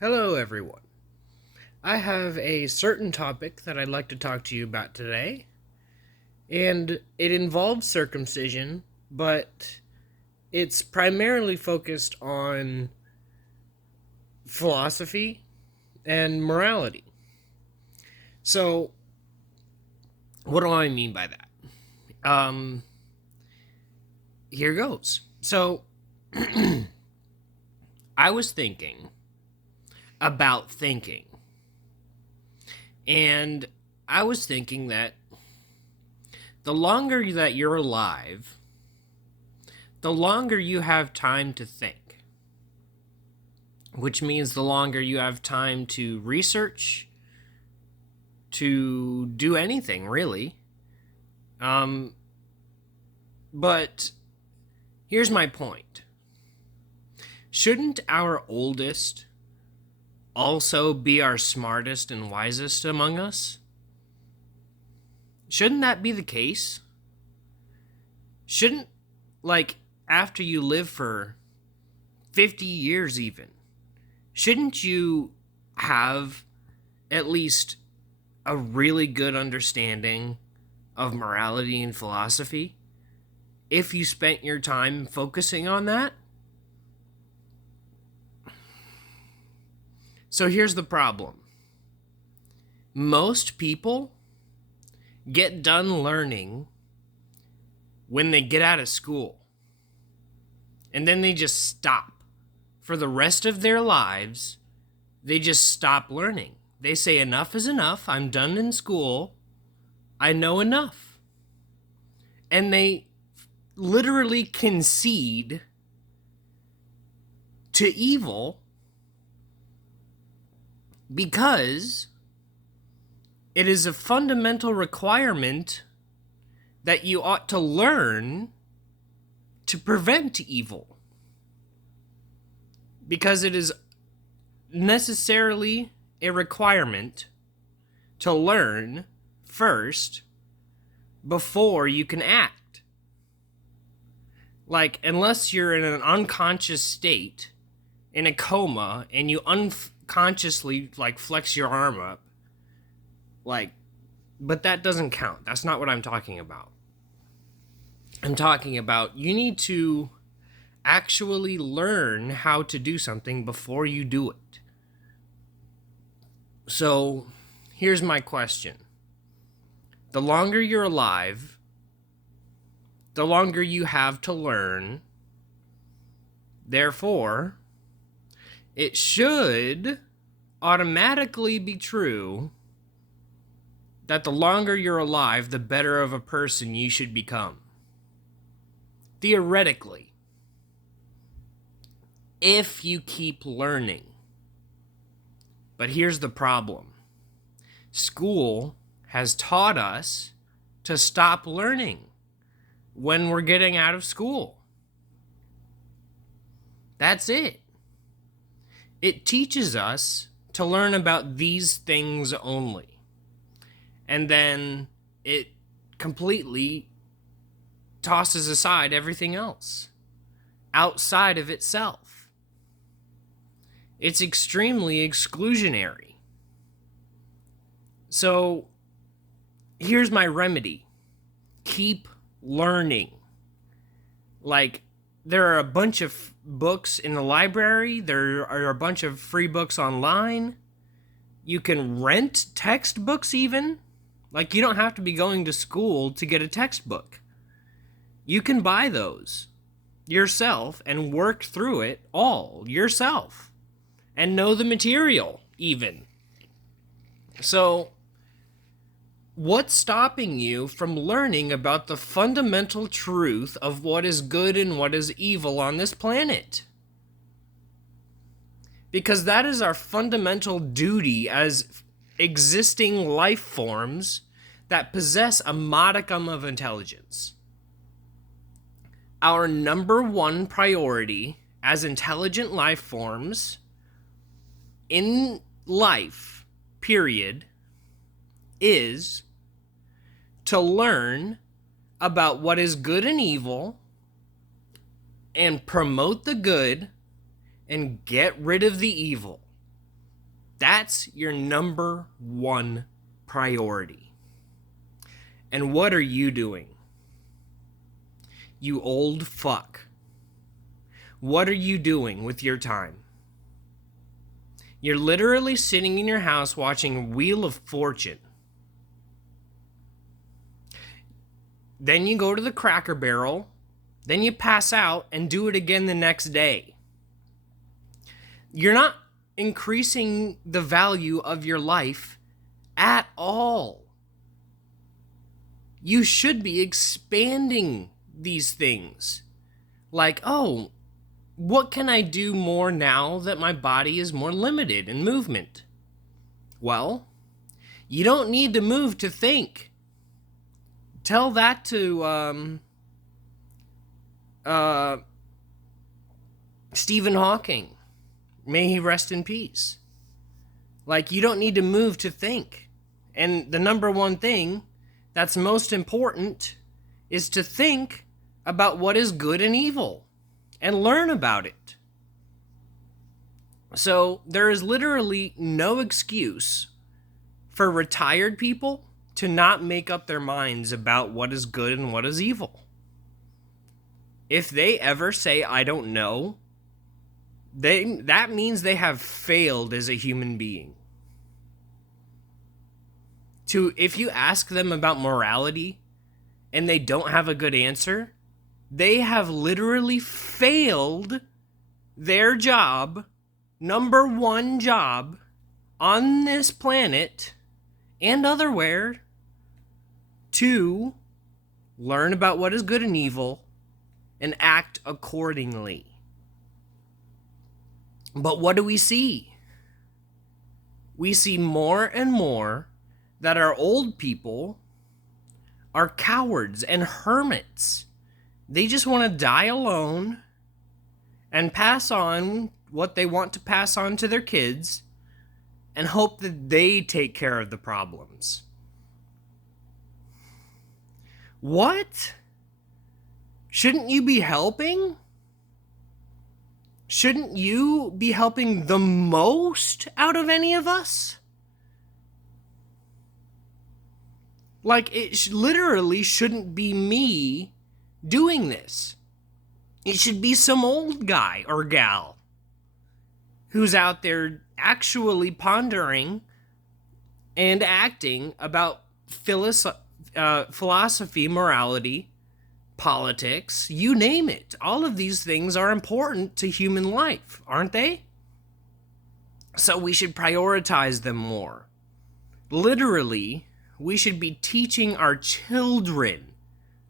Hello, everyone. I have a certain topic that I'd like to talk to you about today, and it involves circumcision, but it's primarily focused on philosophy and morality. So, what do I mean by that? Um, Here goes. So, I was thinking about thinking, and I was thinking that the longer that you're alive, the longer you have time to think, which means the longer you have time to research, to do anything really. Um, but here's my point. Shouldn't our oldest also be our smartest and wisest among us? Shouldn't that be the case? Shouldn't, like, after you live for 50 years even, shouldn't you have at least a really good understanding of morality and philosophy if you spent your time focusing on that? So here's the problem. Most people get done learning when they get out of school, and then they just stop. For the rest of their lives, they just stop learning. They say, enough is enough. I'm done in school. I know enough. And they literally concede to evil because it is a fundamental requirement that you ought to learn to prevent evil. Because it is necessarily a requirement to learn first before you can act. Like, unless you're in an unconscious state, in a coma, and you unconsciously, like, flex your arm up, like, but that doesn't count. That's not what I'm talking about. I'm talking about you need to actually learn how to do something before you do it. So, here's my question. The longer you're alive, the longer you have to learn. Therefore, it should automatically be true that the longer you're alive, the better of a person you should become. Theoretically, if you keep learning. But here's the problem. School has taught us to stop learning when we're getting out of school. That's it. It teaches us to learn about these things only. And then it completely tosses aside everything else outside of itself. It's extremely exclusionary. So here's my remedy. Keep learning. Like, there are a bunch of books in the library. There are a bunch of free books online. You can rent textbooks even. Like, you don't have to be going to school to get a textbook. You can buy those yourself and work through it all yourself. And know the material, even. So, what's stopping you from learning about the fundamental truth of what is good and what is evil on this planet? Because that is our fundamental duty as existing life forms that possess a modicum of intelligence. Our number one priority as intelligent life forms in life, period, is to learn about what is good and evil and promote the good and get rid of the evil. That's your number one priority. And what are you doing? You old fuck. What are you doing with your time? You're literally sitting in your house watching Wheel of Fortune. Then you go to the Cracker Barrel. Then you pass out and do it again the next day. You're not increasing the value of your life at all. You should be expanding these things. Like, oh, what can I do more now that my body is more limited in movement? Well, you don't need to move to think. Tell that to Stephen Hawking. May he rest in peace. Like, you don't need to move to think. And the number one thing that's most important is to think about what is good and evil and learn about it. So there is literally no excuse for retired people to not make up their minds about what is good and what is evil. If they ever say, I don't know, that means they have failed as a human being. If you ask them about morality and they don't have a good answer, they have literally failed their job, number one job on this planet and otherwhere, to learn about what is good and evil and act accordingly. But what do we see? We see more and more that our old people are cowards and hermits. They just want to die alone and pass on what they want to pass on to their kids and hope that they take care of the problems. What? Shouldn't you be helping? Shouldn't you be helping the most out of any of us? Like, it literally shouldn't be me doing this. It should be some old guy or gal who's out there actually pondering and acting about philosophy, morality, politics, you name it. All of these things are important to human life, aren't they? So we should prioritize them more. Literally, we should be teaching our children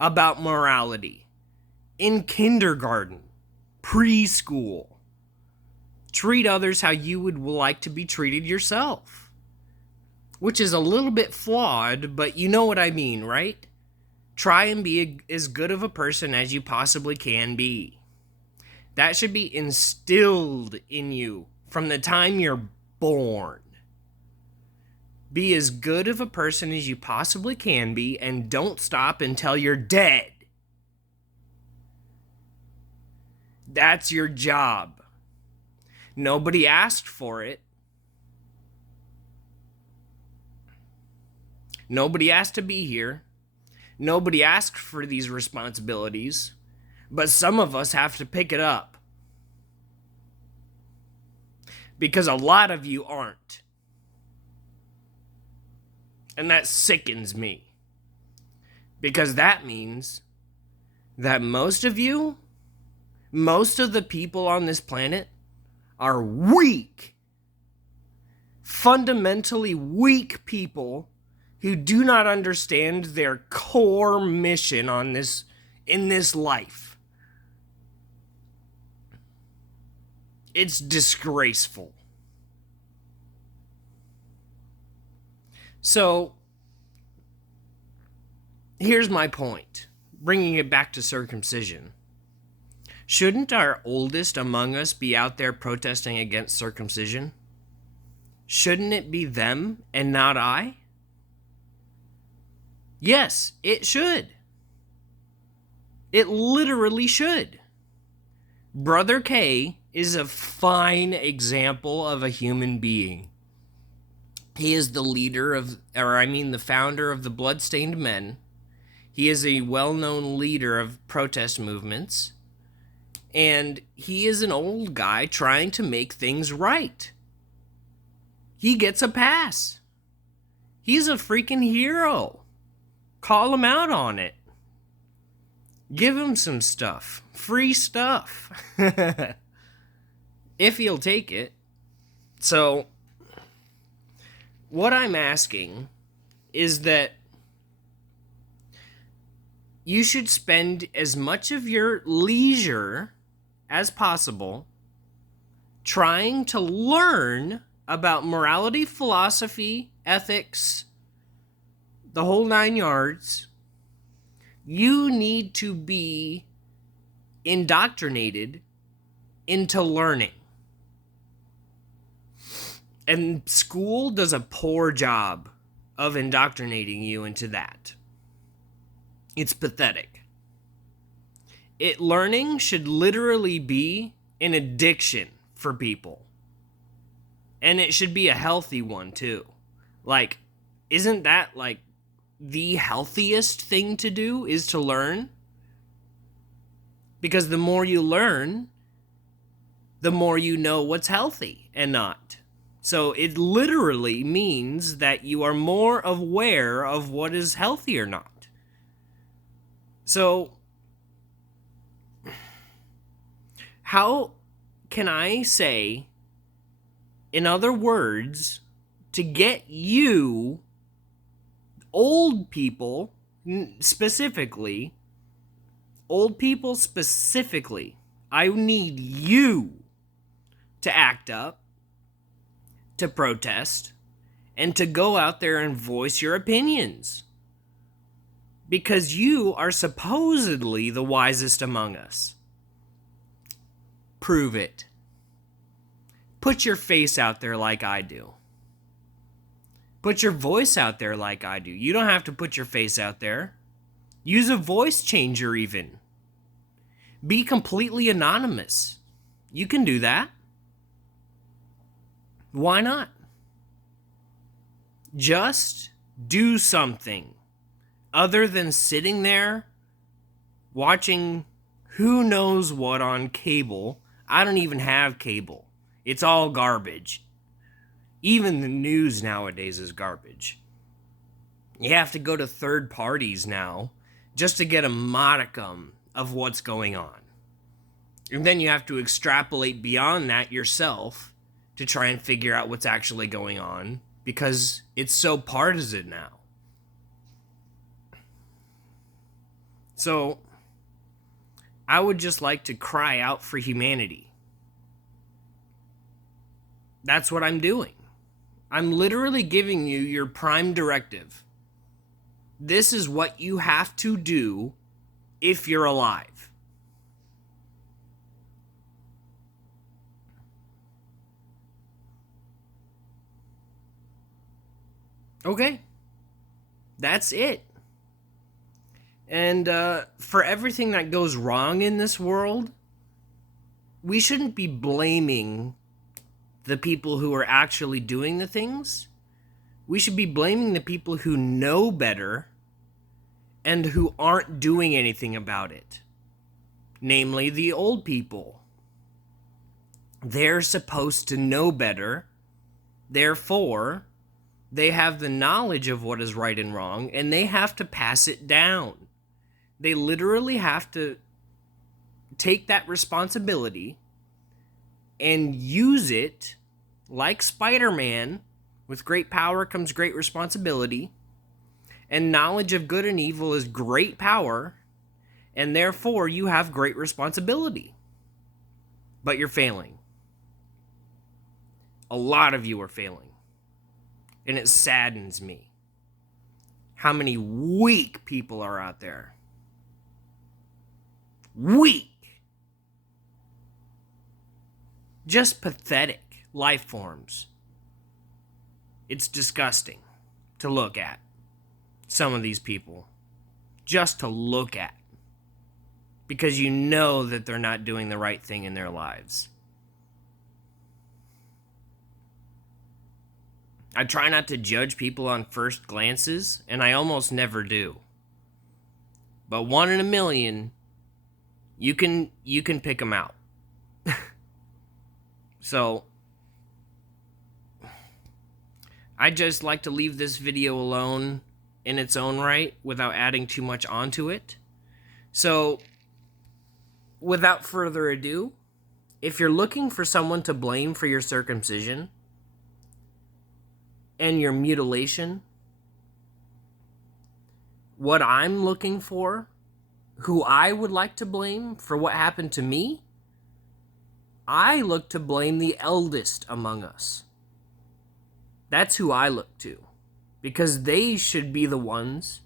about morality in kindergarten, preschool. Treat others how you would like to be treated yourself. Which is a little bit flawed, but you know what I mean, right? Try and be as good of a person as you possibly can be. That should be instilled in you from the time you're born. Be as good of a person as you possibly can be, and don't stop until you're dead. That's your job. Nobody asked for it. Nobody asked to be here. Nobody asked for these responsibilities, but some of us have to pick it up. Because a lot of you aren't. And that sickens me. Because that means that most of you, most of the people on this planet, are weak. Fundamentally weak people who do not understand their core mission in this life. It's disgraceful. So, here's my point, bringing it back to circumcision. Shouldn't our oldest among us be out there protesting against circumcision? Shouldn't it be them and not I? Yes, it should. It literally should. Brother K is a fine example of a human being. He is the founder of the Bloodstained Men. He is a well-known leader of protest movements. And he is an old guy trying to make things right. He gets a pass. He's a freaking hero. Call him out on it. Give him some stuff. Free stuff. If he'll take it. So, what I'm asking is that you should spend as much of your leisure as possible trying to learn about morality, philosophy, ethics, the whole 9 yards. You need to be indoctrinated into learning. And school does a poor job of indoctrinating you into that. It's pathetic. Learning should literally be an addiction for people. And it should be a healthy one too. Like, isn't that like the healthiest thing to do is to learn? Because the more you learn, the more you know what's healthy and not. So it literally means that you are more aware of what is healthy or not. So, how can I say, in other words, to get you, old people specifically, I need you to act up, to protest, and to go out there and voice your opinions. Because you are supposedly the wisest among us. Prove it. Put your face out there like I do. Put your voice out there like I do. You don't have to put your face out there. Use a voice changer even. Be completely anonymous. You can do that. Why not? Just do something other than sitting there watching who knows what on cable. I don't even have cable. It's all garbage. Even the news nowadays is garbage. You have to go to third parties now just to get a modicum of what's going on. And then you have to extrapolate beyond that yourself to try and figure out what's actually going on because it's so partisan now. So, I would just like to cry out for humanity. That's what I'm doing. I'm literally giving you your prime directive. This is what you have to do if you're alive. Okay. That's it. And for everything that goes wrong in this world, we shouldn't be blaming the people who are actually doing the things. We should be blaming the people who know better and who aren't doing anything about it. Namely, the old people. They're supposed to know better. Therefore, they have the knowledge of what is right and wrong, and they have to pass it down. They literally have to take that responsibility and use it like Spider-Man. With great power comes great responsibility, and knowledge of good and evil is great power, and therefore you have great responsibility. But you're failing. A lot of you are failing. And it saddens me how many weak people are out there. Weak. Just pathetic life forms. It's disgusting to look at some of these people. Just to look at. Because you know that they're not doing the right thing in their lives. I try not to judge people on first glances, and I almost never do. But 1 in a million, you can pick them out. So I just like to leave this video alone in its own right without adding too much onto it. So without further ado, if you're looking for someone to blame for your circumcision and your mutilation, what I'm looking for, who I would like to blame for what happened to me, I look to blame the eldest among us. That's who I look to, because they should be the ones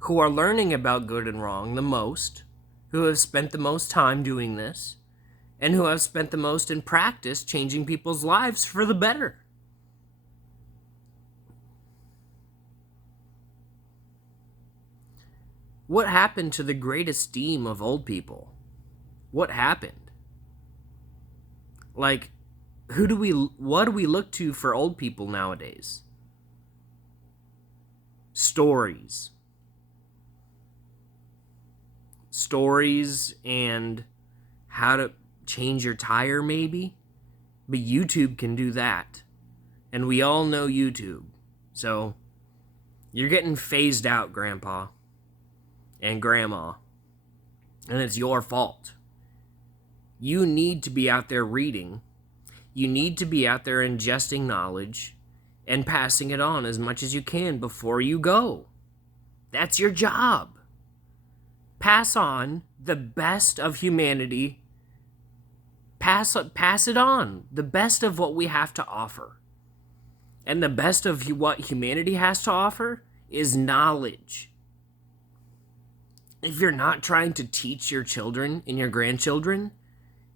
who are learning about good and wrong the most, who have spent the most time doing this, and who have spent the most in practice changing people's lives for the better. What happened to the great esteem of old people? What happened? Like, what do we look to for old people nowadays? Stories. Stories and how to change your tire, maybe? But YouTube can do that. And we all know YouTube. So, you're getting phased out, Grandpa and Grandma. And it's your fault. You need to be out there reading. You need to be out there ingesting knowledge and passing it on as much as you can before you go. That's your job. Pass on the best of humanity. Pass it on. The best of what we have to offer. And the best of what humanity has to offer is knowledge. If you're not trying to teach your children and your grandchildren,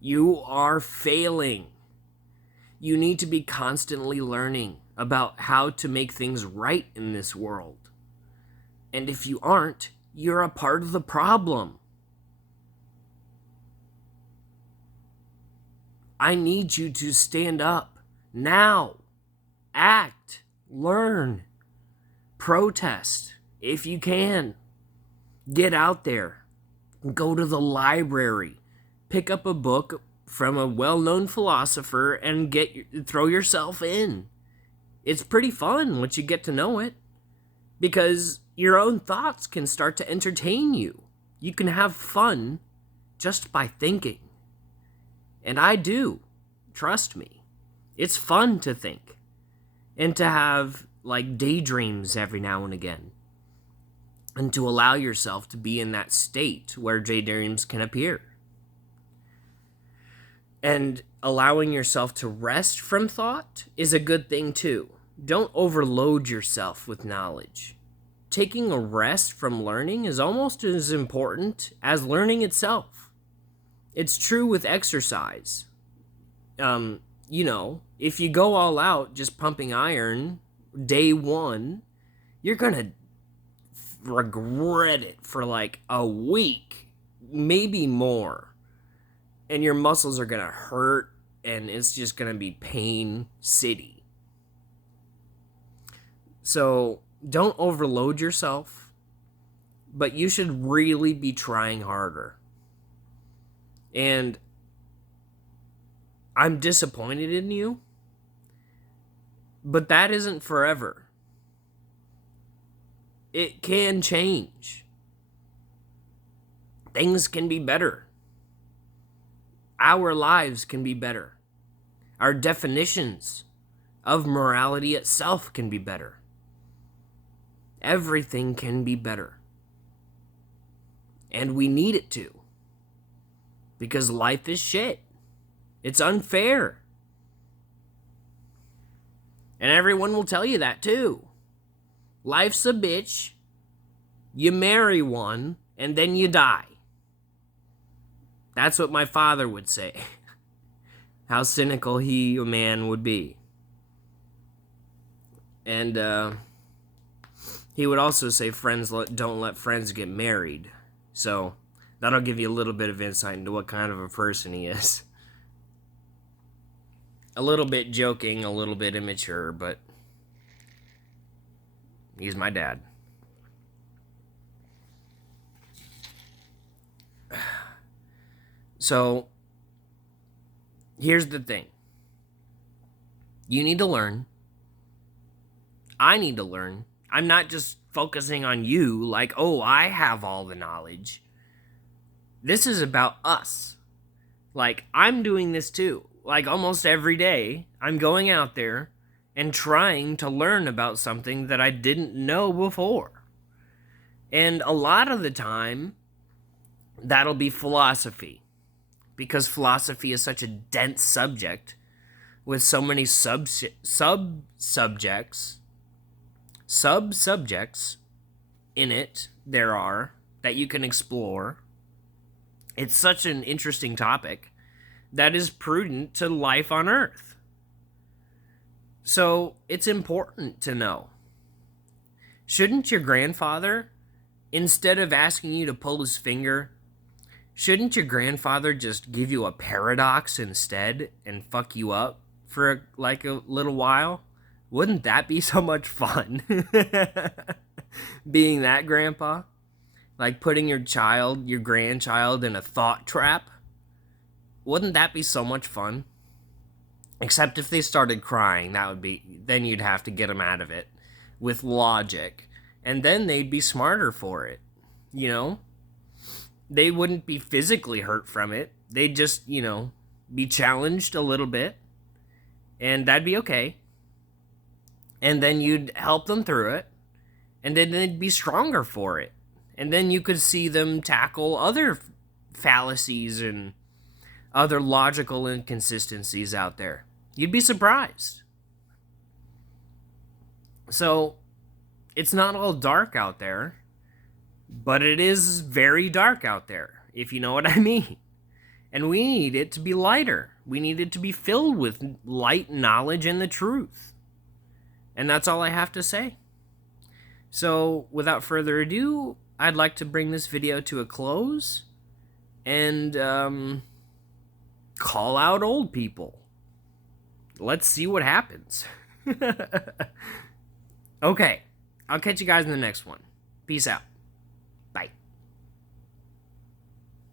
you are failing. You need to be constantly learning about how to make things right in this world. And if you aren't, you're a part of the problem. I need you to stand up now. Act. Learn. Protest if you can. Get out there. Go to the library. Pick up a book from a well-known philosopher and throw yourself in. It's pretty fun once you get to know it, because your own thoughts can start to entertain you. You can have fun just by thinking. And I do. Trust me. It's fun to think and to have like daydreams every now and again, and to allow yourself to be in that state where daydreams can appear. And allowing yourself to rest from thought is a good thing too. Don't overload yourself with knowledge. Taking a rest from learning is almost as important as learning itself. It's true with exercise. If you go all out just pumping iron day one, you're gonna regret it for like a week, maybe more. And your muscles are going to hurt, and it's just going to be pain city. So don't overload yourself, but you should really be trying harder. And I'm disappointed in you, but that isn't forever. It can change. Things can be better. Our lives can be better. Our definitions of morality itself can be better. Everything can be better. And we need it to. Because life is shit. It's unfair. And everyone will tell you that too. Life's a bitch. You marry one, and then you die. That's what my father would say. How cynical a man would be. And he would also say friends don't let friends get married. So that'll give you a little bit of insight into what kind of a person he is. A little bit joking, a little bit immature, but He's my dad. So, here's the thing. You need to learn. I need to learn. I'm not just focusing on you like, oh, I have all the knowledge. This is about us. Like, I'm doing this too. Like, almost every day, I'm going out there and trying to learn about something that I didn't know before. And a lot of the time, that'll be philosophy. Because philosophy is such a dense subject with so many sub-subjects in it there are that you can explore. It's such an interesting topic that is prudent to life on Earth. So it's important to know. Shouldn't your grandfather, instead of asking you to pull his finger, shouldn't your grandfather just give you a paradox instead and fuck you up for like a little while? Wouldn't that be so much fun? Being that grandpa? Like putting your grandchild in a thought trap? Wouldn't that be so much fun? Except if they started crying, then you'd have to get them out of it with logic. And then they'd be smarter for it, you know? They wouldn't be physically hurt from it. They'd just, be challenged a little bit. And that'd be okay. And then you'd help them through it. And then they'd be stronger for it. And then you could see them tackle other fallacies and other logical inconsistencies out there. You'd be surprised. So, it's not all dark out there, but it is very dark out there, if you know what I mean. And we need it to be lighter. We need it to be filled with light knowledge and the truth. And that's all I have to say. So, without further ado, I'd like to bring this video to a close and call out old people. Let's see what happens. Okay, I'll catch you guys in the next one. Peace out.